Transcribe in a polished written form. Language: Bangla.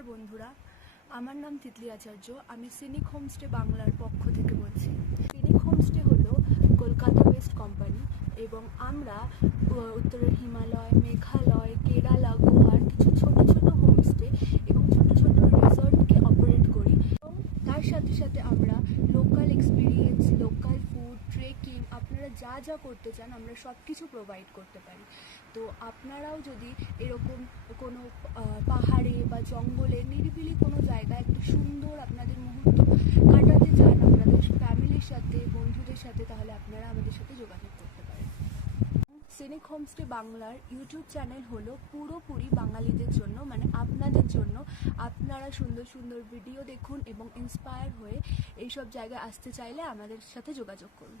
নমস্কার বন্ধুরা, আমার নাম তিতলি আচার্য। আমি সিনিক হোমস্টে বাংলার পক্ষ থেকে বলছি। সিনিক হোমস্টে হলো কলকাতা বেসড কোম্পানি এবং আমরা উত্তরের হিমালয়, মেঘালয়, কেরালা, গোয়ার কিছু ছোট ছোট হোমস্টে এবং ছোট ছোট রিসর্টকে অপারেট করি এবং তার সাথে সাথে আমরা local experience, local food, trekking, আপনারা যা যা করতে চান আমরা সব কিছু প্রোভাইড করতে পারি। তো আপনারাও যদি এরকম কোনো পাহাড়ে বা জঙ্গলে নিরিবিলি কোনো জায়গায় একটা সুন্দর আপনাদের মুহূর্ত কাটাতে চান আপনাদের ফ্যামিলির সাথে, বন্ধুদের সাথে, তাহলে আপনারা আমাদের সাথে যোগাযোগ করতে পারেন। সিনিক হোমস্টে বাংলার ইউটিউব চ্যানেল হলো পুরোপুরি বাঙালিদের জন্য, মানে আপনাদের জন্য। আপনারা সুন্দর সুন্দর ভিডিও দেখুন এবং ইন্সপায়ার হয়ে এইসব জায়গায় আসতে চাইলে আমাদের সাথে যোগাযোগ করুন।